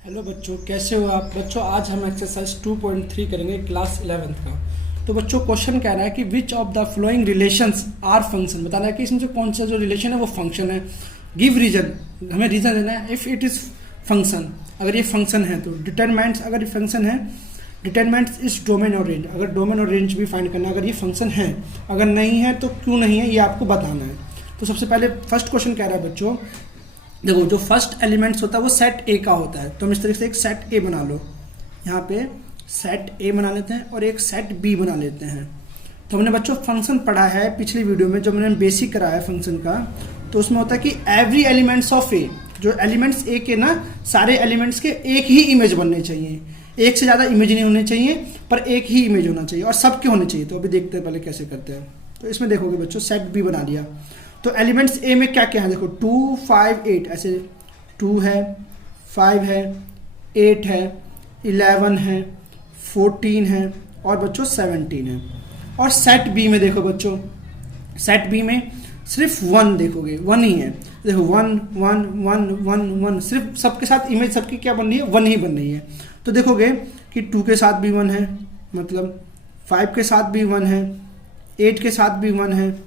Hello बच्चों, कैसे हो आप बच्चों। आज हम एक्सरसाइज 2.3 करेंगे क्लास 11th का। तो बच्चों क्वेश्चन कह रहा है कि which of the flowing relations are function. बताना है कि इसमें से कौन सा जो रिलेशन है वो फंक्शन है। गिव रीजन, हमें रीजन देना है। इफ़ इट इज़ फंक्शन, अगर ये फंक्शन है तो डिटरमाइंट्स, अगर ये फंक्शन है डिटरमाइंट्स इस डोमेन और रेंज, अगर डोमेन और रेंज भी फाइंड करना है। अगर ये फंक्शन है, अगर नहीं है तो क्यों नहीं है, ये आपको बताना है। तो सबसे पहले फर्स्ट क्वेश्चन कह रहा है बच्चों, देखो जो फर्स्ट एलिमेंट्स होता है वो सेट ए का होता है। तो हम इस तरीके से एक सेट ए बना लो, यहाँ पे सेट ए बना लेते हैं और एक सेट बी बना लेते हैं। तो हमने बच्चों फंक्शन पढ़ा है पिछली वीडियो में, जब मैंने बेसिक कराया है फंक्शन का, तो उसमें होता है कि एवरी एलिमेंट्स ऑफ ए, जो एलिमेंट्स ए के ना सारे एलिमेंट्स के एक ही इमेज बनने चाहिए। एक से ज़्यादा इमेज नहीं होने चाहिए, पर एक ही इमेज होना चाहिए और सबके होने चाहिए। तो अभी देखते हैं पहले कैसे करते हैं। तो इसमें देखोगे बच्चों सेट बी बना लिया। तो एलिमेंट्स ए में क्या क्या है, देखो 2, 5, 8, ऐसे 2 है, 5 है, 8 है, 11 है, 14 है और बच्चों 17 है। और सेट बी में देखो बच्चों, सेट बी में सिर्फ 1 देखोगे, 1 ही है। देखो 1 1 1 1 1, सिर्फ सबके साथ इमेज सबकी क्या बन रही है, 1 ही बन रही है। तो देखोगे कि 2 के साथ भी 1 है, मतलब 5 के साथ भी 1 है, 8 के साथ भी 1 है,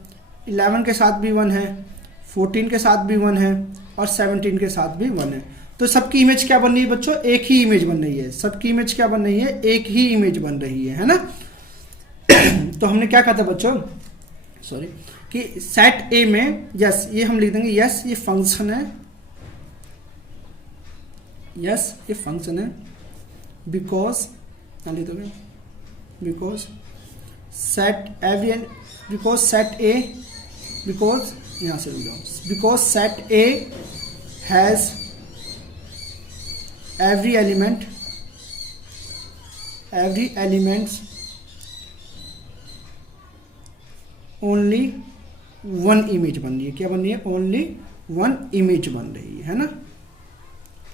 11 के साथ भी 1 है, 14 के साथ भी 1 है और 17 के साथ भी 1 है। तो सबकी इमेज क्या बन रही है बच्चों, एक ही इमेज बन रही है। सबकी इमेज क्या बन रही है, एक ही इमेज बन रही है ना। तो हमने क्या कहा था बच्चों, सॉरी, कि सेट ए में यस, ये हम लिख देंगे यस ये फंक्शन है, यस ये फंक्शन है, बिकॉज लिख दोगे because set every, because set A, because यहाँ से because set A has every elements only 1 image बन रही है। क्या बन रही है, ओनली 1 इमेज बन रही है ना।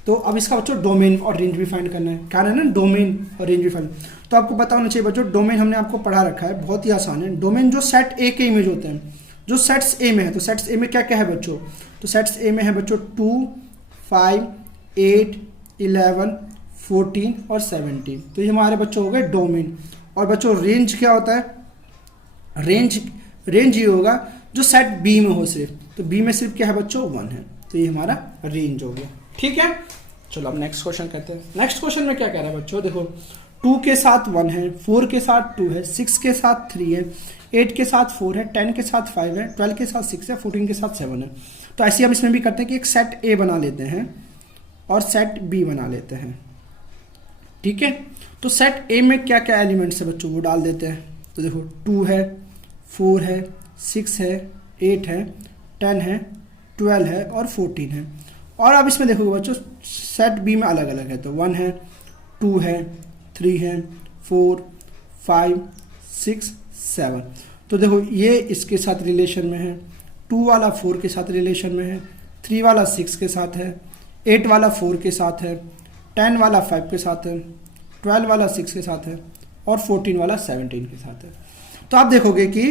तो अब इसका बच्चों डोमेन और रेंज भी फाइंड करना है। क्या है ना, डोमेन और रेंज भी फाइंड। तो आपको पता होना चाहिए बच्चों, डोमेन हमने आपको पढ़ा रखा है, बहुत ही आसान है। डोमेन जो सेट ए के इमेज होते हैं, जो सेट्स ए में है। तो सेट्स ए में क्या क्या है बच्चों, तो सेट्स ए में है बच्चों 2, 5, 8, 11, 14 और 17। तो ये हमारे बच्चों हो गए डोमेन। और बच्चों रेंज क्या होता है, रेंज ये होगा जो सेट बी में हो सिर्फ। तो बी में सिर्फ क्या है बच्चों, 1 है। तो ये हमारा रेंज हो गया, ठीक है। चलो अब नेक्स्ट क्वेश्चन करते हैं। नेक्स्ट क्वेश्चन में क्या कह रहा है बच्चों, देखो 2 के साथ 1 है, 4 के साथ 2 है, 6 के साथ 3 है, 8 के साथ 4 है, 10 के साथ 5 है, 12 के साथ 6 है, 14 के साथ 7 है। तो ऐसे हम इसमें भी करते हैं कि एक सेट ए बना लेते हैं और सेट बी बना लेते हैं, ठीक है। तो सेट ए में क्या क्या एलिमेंट्स है बच्चों, वो डाल देते हैं। तो देखो 2 है, 4 है, 6 है, 8 है, 10 है, 12 है और 14 है। और अब इसमें देखोगे बच्चों सेट बी में अलग अलग है। तो 1 है, 2 है, 3 है, 4, 5, 6, 7। तो देखो ये इसके साथ रिलेशन में है, 2 वाला 4 के साथ रिलेशन में है, 3 वाला 6 के साथ है, 8 वाला 4 के साथ है, 10 वाला 5 के साथ है, 12 वाला 6 के साथ है और 14 वाला 17 के साथ है। तो आप देखोगे कि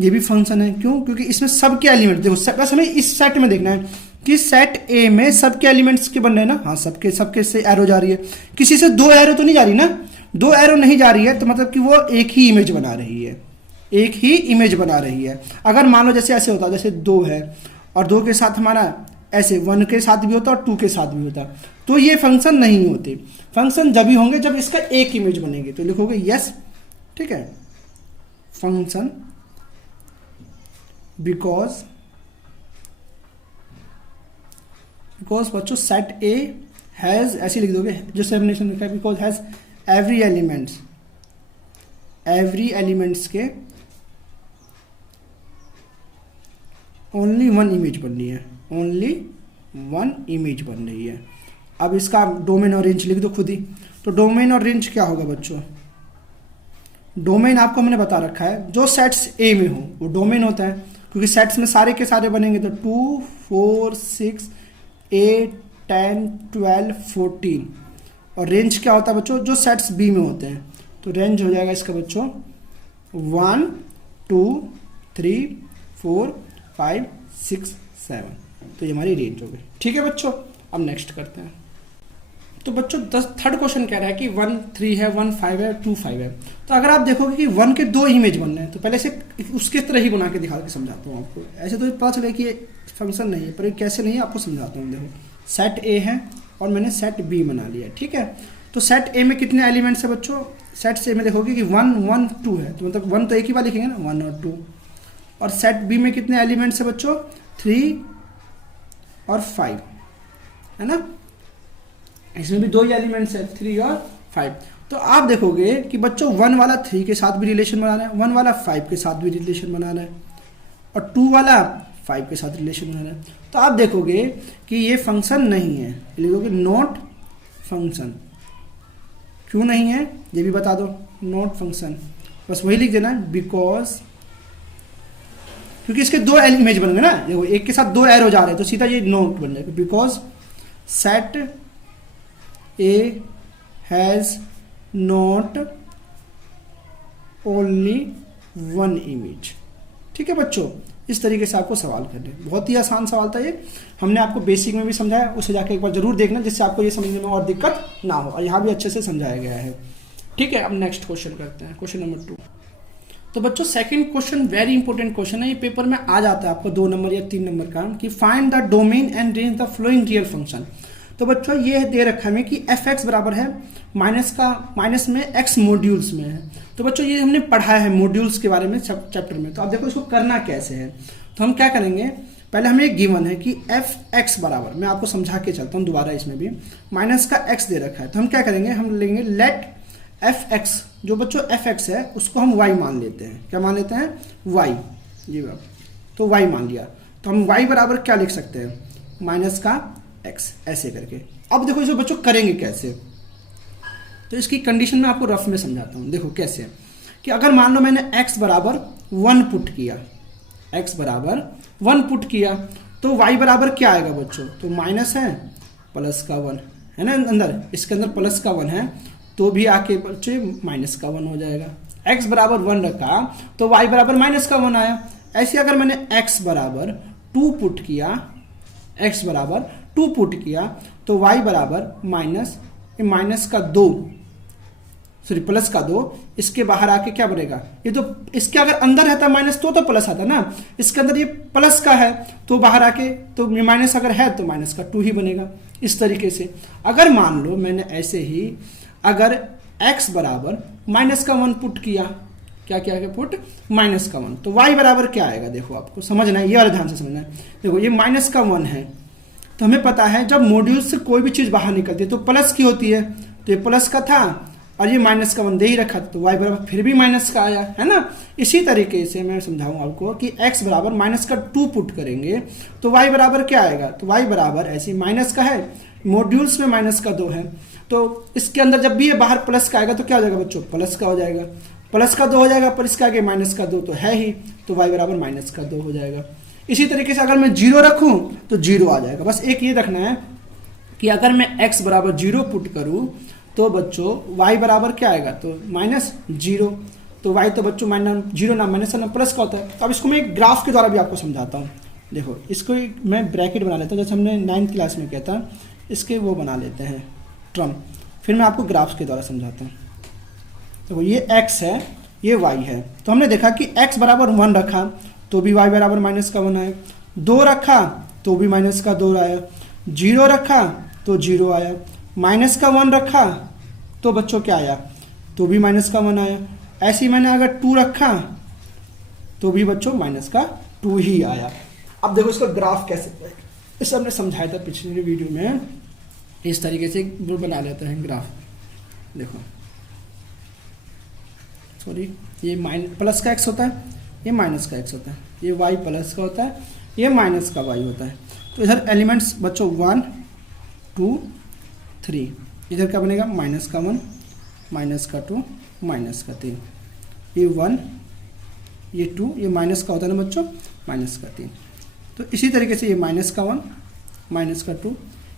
ये भी फंक्शन है। क्यों, क्योंकि इसमें सबके एलिमेंट देखो, बस हमें इस सेट में देखना है कि सेट ए में सबके एलिमेंट्स के बन रहे हैं ना। हाँ, सबके से एरो जा रही है, किसी से 2 एरो तो नहीं जा रही ना। 2 एरो नहीं जा रही है तो मतलब कि वो एक ही इमेज बना रही है, एक ही इमेज बना रही है। अगर मान लो जैसे ऐसे होता, जैसे 2 है और 2 के साथ हमारा ऐसे 1 के साथ भी होता और 2 के साथ भी होता, तो ये फंक्शन नहीं होते। फंक्शन जब ही होंगे जब इसका एक इमेज बनेगी। तो लिखोगे यस, ठीक है, फंक्शन बिकॉज बच्चों सेट ए हैज, ऐसे लिख दोगे जो सेमिनेशन लिखा है, बिकॉज हैज एवरी एलिमेंट्स के ओनली 1 इमेज बन रही है, ओनली 1 इमेज बन रही है। अब इसका डोमेन और रेंज लिख दो खुद ही। तो डोमेन और रेंज क्या होगा बच्चों, डोमेन आपको हमने बता रखा है जो सेट्स ए में हो वो डोमेन होता है, क्योंकि सेट्स में सारे के सारे बनेंगे। तो 2, 4, 6, 8, 10, 12, 14। और रेंज क्या होता है बच्चों, जो सेट्स बी में होते हैं। तो रेंज हो जाएगा इसका बच्चों 1, 2, 3, 4, 5, 6, 7। तो ये हमारी रेंज हो गई, ठीक है बच्चों। अब नेक्स्ट करते हैं। तो बच्चों थर्ड क्वेश्चन कह रहा है कि 1 3 है, 1 5 है, 2 5 है। तो अगर आप देखोगे कि 1 के 2 इमेज बन रहे हैं, तो पहले से उसके तरह ही बना के दिखा के समझाता हूँ आपको। ऐसे तो पता चले कि ये फंक्शन नहीं है, पर ये कैसे नहीं है आपको समझाता हूँ। देखो सेट ए है और मैंने सेट बी बना लिया, ठीक है। तो सेट ए में कितने एलिमेंट्स है बच्चों? सेट ए में देखोगे कि 1 1 2 है, तो मतलब 1 तो एक ही बार लिखेंगे ना, 1 और 2। और सेट बी में कितने एलिमेंट्स है बच्चों? 3 और 5, है ना। इसमें भी 2 ही एलिमेंट्स है, 3 और 5। तो आप देखोगे कि बच्चों 1 वाला 3 के साथ भी रिलेशन बना रहा है, 1 वाला 5 के साथ भी रिलेशन बना रहा है, और 2 वाला 5 के साथ रिलेशन बना रहा है। तो आप देखोगे कि ये फंक्शन नहीं है, लिखोगे नॉट फंक्शन। क्यों नहीं है ये भी बता दो, नॉट फंक्शन, बस वही लिख देना, बिकॉज, क्योंकि इसके 2 इमेज बन गए ना, देखो एक के साथ 2 एरो जा रहे हैं, तो सीधा ये नॉट बन जाएगा। Because set A has not only 1 image. ठीक है बच्चों, इस तरीके से आपको सवाल करने, बहुत ही आसान सवाल था ये, हमने आपको बेसिक में भी समझाया, उसे जाके एक बार जरूर देखना जिससे आपको ये समझने में और दिक्कत ना हो, और यहाँ भी अच्छे से समझाया गया है। ठीक है, अब नेक्स्ट क्वेश्चन करते हैं, क्वेश्चन नंबर 2। तो बच्चों second question very important question है, ये पेपर में आ जाता है आपको 2 नंबर या 3 नंबर का, कि find the domain and range the flowing real function. तो बच्चों ये दे रखा है कि एफ एक्स बराबर है माइनस में एक्स मॉड्यूल्स में है। तो बच्चों ये हमने पढ़ा है मॉड्यूल्स के बारे में चैप्टर में। तो आप देखो इसको करना कैसे है। तो हम क्या करेंगे, पहले हमें एक गिवन है कि एफ एक्स बराबर, मैं आपको समझा के चलता हूँ दोबारा, इसमें भी माइनस का एक्स दे रखा है। तो हम क्या करेंगे, हम लेंगे लेट एफ एक्स, जो बच्चों एफ एक्स है उसको हम वाई मान लेते हैं। क्या मान लेते हैं? वाई। जी बाब, तो वाई मान लिया। तो हम वाई बराबर क्या लिख सकते हैं? माइनस का एक्स, ऐसे करके। अब देखो इसे बच्चों करेंगे कैसे, तो इसकी कंडीशन में आपको रफ में समझाता हूँ। देखो कैसे, कि अगर मान लो मैंने x बराबर 1 पुट किया, x बराबर 1 पुट किया, तो y बराबर क्या आएगा बच्चों? तो माइनस है प्लस का 1 है ना, अंदर इसके अंदर प्लस का 1 है, तो भी आके बच्चे माइनस का 1 हो जाएगा। x बराबर 1 रखा तो y बराबर माइनस का 1 आया। ऐसे अगर मैंने x बराबर 2 पुट किया, x बराबर 2 पुट किया, तो y बराबर माइनस का 2, सॉरी प्लस का 2, इसके बाहर आके क्या बनेगा? ये तो इसके अगर अंदर रहता माइनस तो प्लस आता ना, इसके अंदर ये प्लस का है तो बाहर आके तो माइनस अगर है तो माइनस का 2 ही बनेगा। इस तरीके से अगर मान लो मैंने ऐसे ही अगर x बराबर माइनस का 1 पुट किया, क्या किया गया? पुट माइनस का 1, तो y बराबर क्या आएगा? देखो आपको समझना है, ये वाला ध्यान से समझना है। देखो ये माइनस का 1 है, तो हमें पता है जब मॉड्यूल से कोई भी चीज बाहर निकलती है तो प्लस की होती है, तो ये प्लस का था और ये माइनस का 1 दे ही रखा, तो y बराबर फिर भी माइनस का आया, है ना। इसी तरीके से मैं समझाऊं आपको कि x बराबर माइनस का 2 पुट करेंगे तो y बराबर क्या आएगा? तो y बराबर ऐसे माइनस का है, मॉड्यूल्स में माइनस का 2 है, तो इसके अंदर जब भी ये बाहर प्लस का आएगा तो क्या हो जाएगा बच्चों? प्लस का हो जाएगा, प्लस का 2 हो जाएगा, पर इसके आगे माइनस का 2 तो है ही, तो y बराबर माइनस का 2 हो जाएगा। इसी तरीके से अगर मैं 0 रखूं तो 0 आ जाएगा। बस एक ये रखना है कि अगर मैं x बराबर 0 पुट करूं तो बच्चों y बराबर क्या आएगा? तो -0, तो y तो बच्चों -0 ना माइनस ना प्लस का होता है। तो अब इसको मैं एक ग्राफ के द्वारा भी आपको समझाता हूँ। देखो इसको मैं ब्रैकेट बना लेता हूँ, जैसे हमने 9th क्लास में किया था, इसके वो बना लेते हैं ट्रम, फिर मैं आपको ग्राफ्स के द्वारा समझाता हूँ। देखो ये x है, ये y है, तो हमने देखा कि x बराबर 1 रखा तो भी y बराबर माइनस का 1 आया, 2 रखा तो भी माइनस का 2 आया, 0 रखा तो 0 आया, माइनस का 1 रखा तो बच्चों क्या आया? तो भी माइनस का 1 आया। ऐसे ही मैंने अगर 2 रखा तो भी बच्चों माइनस का 2 ही आया। अब देखो इसका ग्राफ कैसे, इसे हमने समझाया था पिछले वीडियो में, इस तरीके से वो बना लेते हैं ग्राफ। देखो सॉरी, ये प्लस का x होता है, ये माइनस का x होता है, ये y प्लस का होता है, ये माइनस का y होता है। तो इधर एलिमेंट्स बच्चों 1 2 3, इधर क्या बनेगा? माइनस का 1, माइनस का 2, माइनस का 3, ये 1, ये 2, ये माइनस का होता है ना बच्चों, माइनस का 3। तो इसी तरीके से ये माइनस का 1, माइनस का 2,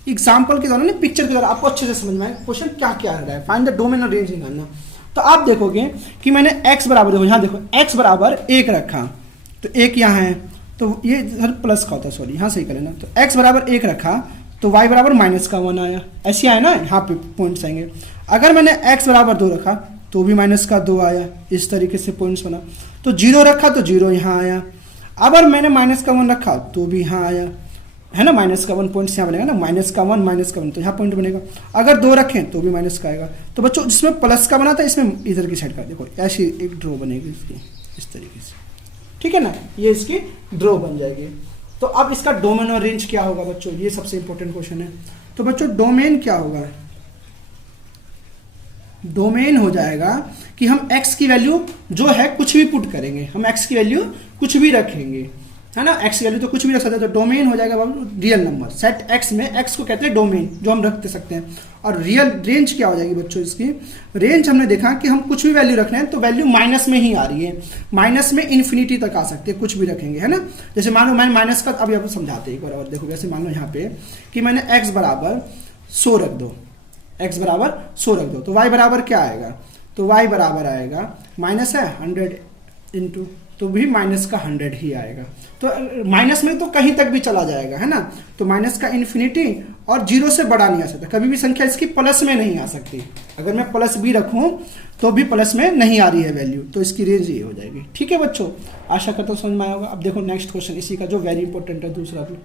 एग्जाम्पल के द्वारा ना, पिक्चर के द्वारा आपको अच्छे से समझ में आए क्वेश्चन क्या क्या आ रहा है। फाइंड द डोमेन और रेंज निकालना। तो आप देखोगे कि मैंने x बराबर, देखो यहाँ देखो x बराबर 1 रखा, तो 1 यहाँ है, तो ये इधर प्लस का होता है, सॉरी यहाँ सही करें ना, तो x बराबर 1 रखा तो y बराबर -1 आया, ऐसे आया ना, यहाँ पे पॉइंट्स आएंगे। अगर मैंने x बराबर 2 रखा तो भी -2 आया, इस तरीके से पॉइंट्स बना। तो 0 रखा तो 0 यहाँ आया। अगर मैंने -1 रखा तो भी यहाँ आया, है ना, -1 पॉइंट्स यहाँ बनेगा ना, -1 तो यहाँ पॉइंट बनेगा। अगर 2 रखें तो भी माइनस का आएगा। तो बच्चों जिसमें प्लस का बना था इसमें इधर की साइड का देखो ऐसी एक ड्रॉ बनेगी इसकी, इस तरीके से, ठीक है ना, ये इसकी ड्रॉ बन जाएगी। तो अब इसका डोमेन और रेंज क्या होगा बच्चों, ये सबसे इंपॉर्टेंट क्वेश्चन है। तो बच्चों डोमेन क्या होगा, डोमेन हो जाएगा कि हम x की वैल्यू जो है कुछ भी पुट करेंगे, हम x की वैल्यू कुछ भी रखेंगे, है ना, x की वैल्यू तो कुछ भी रख सकते हैं। तो डोमेन हो जाएगा बाबू रियल नंबर, सेट x में x को कहते हैं डोमेन, जो हम रख सकते हैं। और रियल रेंज क्या हो जाएगी बच्चों, इसकी रेंज हमने देखा कि हम कुछ भी वैल्यू रख रहे हैं तो वैल्यू माइनस में ही आ रही है, माइनस में इन्फिनिटी तक आ सकती है, कुछ भी रखेंगे, है ना। जैसे मान लो मैंने माइनस का, अभी आपको समझाते हैं एक बार और देखो। जैसे मान लो यहाँ पे कि मैंने x बराबर 100 रख दो, x बराबर 100 रख दो, तो y बराबर क्या आएगा, तो y बराबर आएगा माइनस है 100 इंटू, तो भी माइनस का 100 ही आएगा। तो माइनस में तो कहीं तक भी चला जाएगा, है ना, तो माइनस का इन्फिनिटी, और 0 से बड़ा नहीं आ सकता, कभी भी संख्या इसकी प्लस में नहीं आ सकती। अगर मैं प्लस भी रखूं तो भी प्लस में नहीं आ रही है वैल्यू, तो इसकी रेंज ये हो जाएगी। ठीक है बच्चों, आशा करता हूँ समझ में आया होगा। अब देखो नेक्स्ट क्वेश्चन इसी का, जो वेरी इंपॉर्टेंट है दूसरा भी।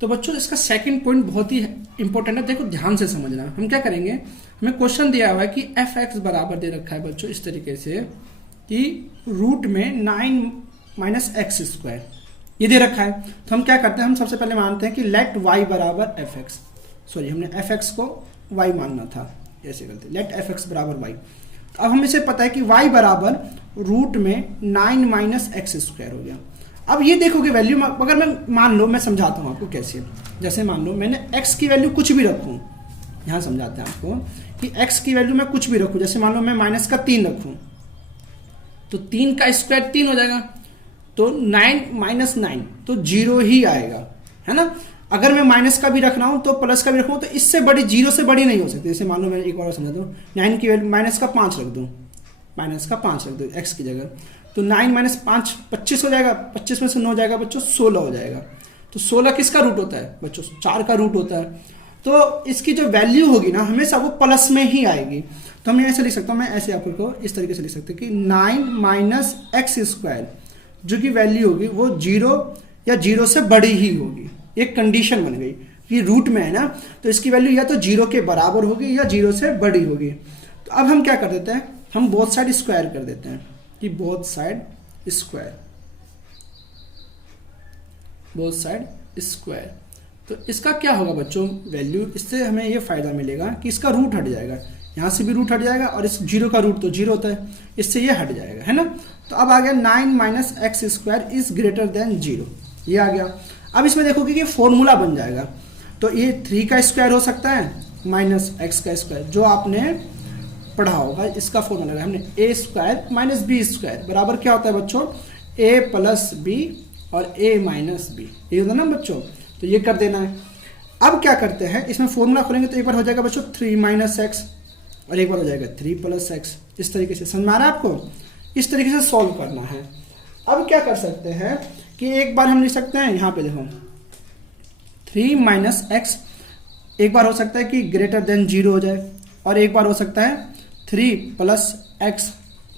तो बच्चों इसका सेकंड पॉइंट बहुत ही इंपॉर्टेंट है, देखो ध्यान से समझना। हम क्या करेंगे, हमें क्वेश्चन दिया हुआ है कि f(x) बराबर दे रखा है बच्चों इस तरीके से कि रूट में 9 - x², ये दे रखा है। तो हम क्या करते हैं, हम सबसे पहले मानते हैं कि लेट y बराबर fx, सॉरी हमने fx को y मानना था, ऐसे करते हैं, लेट fx बराबर y। तो अब हमें से पता है कि y बराबर रूट में 9 - x² हो गया। अब ये देखोगे वैल्यू, अगर मैं मान लो, मैं समझाता हूँ आपको कैसे। जैसे मान लो मैंने x की वैल्यू कुछ भी रखूँ, यहाँ समझाते हैं आपको कि x की वैल्यू मैं कुछ भी रखूँ। जैसे मान लो मैं -3 रखूँ, तो 3 का स्क्वायर 3 हो जाएगा, तो 9 - 9 तो 0 ही आएगा, है ना। अगर मैं माइनस का भी रख रहा हूँ तो प्लस का भी रखूँ तो इससे बड़ी, 0 से बड़ी नहीं हो सकती। जैसे मान लो मैं एक बार समझा दूँ, 9 की वैल्यू माइनस का 5 रख दूँ, x की जगह, तो 9 - 5 25 हो जाएगा, 25 में से 9 जाएगा बच्चों 16 हो जाएगा। तो 16 किसका रूट होता है बच्चों, 4 का रूट होता है। तो इसकी जो वैल्यू होगी ना हमेशा वो प्लस में ही आएगी। तो हम ऐसे लिख सकता हूँ, मैं ऐसे आपको इस तरीके से लिख सकते हैं कि 9 - x² जो की वैल्यू होगी वो 0 या 0 से बड़ी ही होगी। एक कंडीशन बन गई कि रूट में है ना, तो इसकी वैल्यू या तो 0 के बराबर होगी या 0 से बड़ी होगी। तो अब हम क्या कर देते हैं, हम बोथ साइड स्क्वायर कर देते हैं कि बोथ साइड स्क्वायर। तो इसका क्या होगा बच्चों वैल्यू, इससे हमें ये फायदा मिलेगा कि इसका रूट हट जाएगा, यहाँ से भी रूट हट जाएगा, और इस 0 का रूट तो 0 होता है, इससे ये हट जाएगा, है ना। तो अब आ गया 9 - x² इज ग्रेटर देन 0, ये आ गया। अब इसमें देखोगे कि फॉर्मूला बन जाएगा, तो ये 3 का स्क्वायर हो सकता है माइनस x का स्क्वायर, जो आपने पढ़ा होगा, इसका फॉर्मूला है हमने a² - b² बराबर क्या होता है बच्चों, a + b और a - b, ये होता है ना बच्चों। तो ये कर देना है। अब क्या करते हैं, इसमें फॉर्मूला खोलेंगे तो एक बार हो जाएगा बच्चों 3 - x और एक बार हो जाएगा 3 + x, इस तरीके से। समझ में आ रहा है आपको, इस तरीके से सॉल्व करना है। अब क्या कर सकते हैं कि एक बार हम लिख सकते हैं, यहाँ पे देखो 3 - x एक बार हो सकता है कि ग्रेटर देन 0 हो जाए, और एक बार हो सकता है 3 + x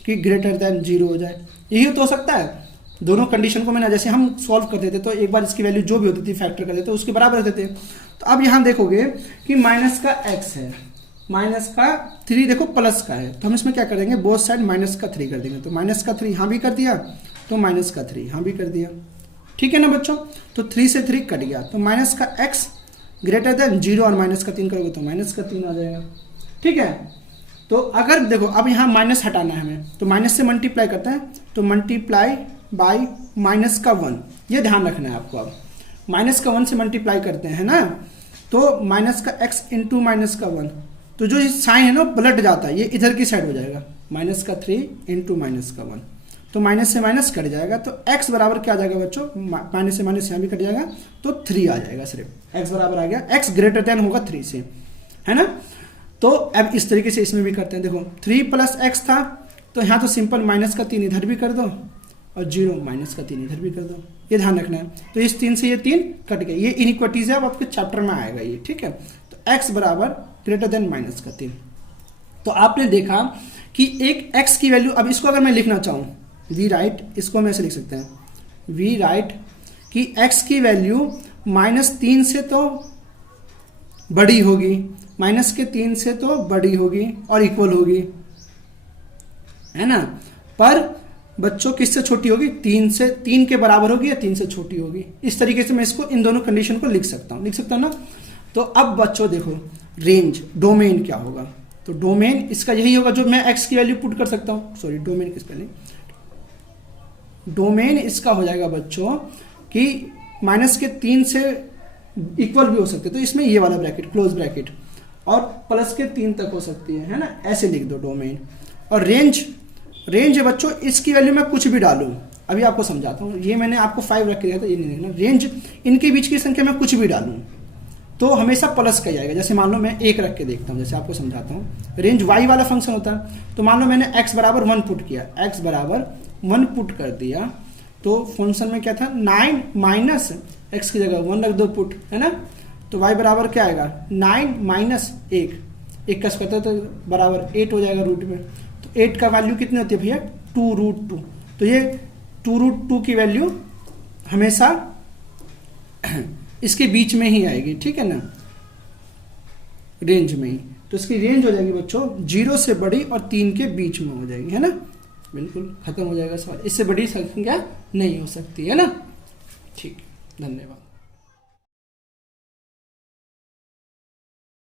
की ग्रेटर देन 0 हो जाए। यही तो हो सकता है, दोनों कंडीशन को मैंने जैसे हम सॉल्व करते थे तो एक बार इसकी वैल्यू जो भी होती थी फैक्टर कर देते उसके बराबर होते थे। तो अब यहाँ देखोगे कि माइनस का x है, माइनस का 3 देखो प्लस का है, तो हम इसमें क्या करेंगे, बोथ साइड -3 कर देंगे। तो -3 यहाँ भी कर दिया, तो -3 यहाँ भी कर दिया, ठीक है ना बच्चों। तो 3 से 3 कट गया, तो -x ग्रेटर देन 0 और -3 करोगे तो -3 आ जाएगा, ठीक है। तो अगर देखो अब यहाँ माइनस हटाना है हमें, तो माइनस से मल्टीप्लाई करते हैं, तो मल्टीप्लाई बाई -1, ये ध्यान रखना है आपको। अब -1 से मल्टीप्लाई करते हैं ना, तो -x इंटू -1, तो जो साइन है ना पलट जाता है, ये इधर की साइड हो जाएगा, -3 इंटू -1, तो माइनस से माइनस कट जाएगा। तो x बराबर क्या आ जाएगा बच्चों, माइनस से माइनस यहाँ भी कट जाएगा, तो 3 आ जाएगा सिर्फ, x बराबर आ गया, x ग्रेटर देन होगा 3 से, है ना। तो अब इस तरीके से इसमें भी करते हैं, देखो 3 + x था, तो यहाँ तो सिंपल -3 इधर भी कर दो, और 0 माइनस का 3 इधर भी कर दो, ये ध्यान रखना है। तो इस 3 से ये 3 कट गए, ये इनइक्वालिटीज है, अब आपके चैप्टर में आएगा ये, ठीक है। तो x बराबर ग्रेटर देन माइनस का 3। तो आपने देखा कि एक x की वैल्यू, अब इसको अगर मैं लिखना चाहूँ वी राइट, इसको हम ऐसे लिख सकते हैं वी राइट कि x की वैल्यू -3 से तो बड़ी होगी, -3 से तो बड़ी होगी और इक्वल होगी, है ना। पर बच्चों किससे छोटी होगी, 3 के बराबर होगी या 3 से छोटी होगी। इस तरीके से मैं इसको इन दोनों कंडीशन को लिख सकता हूँ ना। तो अब बच्चों देखो रेंज, डोमेन क्या होगा, तो डोमेन इसका यही होगा जो मैं x की वैल्यू पुट कर सकता हूँ, सॉरी डोमेन किस पहले, डोमेन इसका हो जाएगा बच्चों कि -3 से इक्वल भी हो सकते, तो इसमें ये वाला ब्रैकेट क्लोज ब्रैकेट, और +3 तक हो सकती है ना, ऐसे लिख दो डोमेन। और रेंज है बच्चों, इसकी वैल्यू मैं कुछ भी डालूं, अभी आपको समझाता हूँ, ये मैंने आपको 5 रख के दिया था, ये नहीं देखना, रेंज इनके बीच की संख्या मैं कुछ भी डालूं तो हमेशा प्लस का ही आएगा। जैसे मान लो मैं 1 रख के देखता हूँ, जैसे आपको समझाता हूँ, रेंज y वाला फंक्शन होता है, तो मान लो मैंने x बराबर 1 पुट किया, x बराबर 1 पुट कर दिया, तो फंक्शन में क्या था 9 माइनस x की जगह 1 रख दो पुट, है ना। तो y बराबर क्या आएगा 9 माइनस 1 का स्क्वायर तो बराबर 8 हो जाएगा रूट में। तो 8 का वैल्यू कितनी होती है भैया 2√2, तो ये 2√2 की वैल्यू हमेशा इसके बीच में ही आएगी, ठीक है ना, रेंज में ही। तो इसकी रेंज हो जाएगी बच्चों 0 से बड़ी और 3 के बीच में हो जाएगी, है ना। बिल्कुल खत्म हो जाएगा सवाल, इससे बड़ी संख्या नहीं हो सकती, है ना। ठीक, धन्यवाद।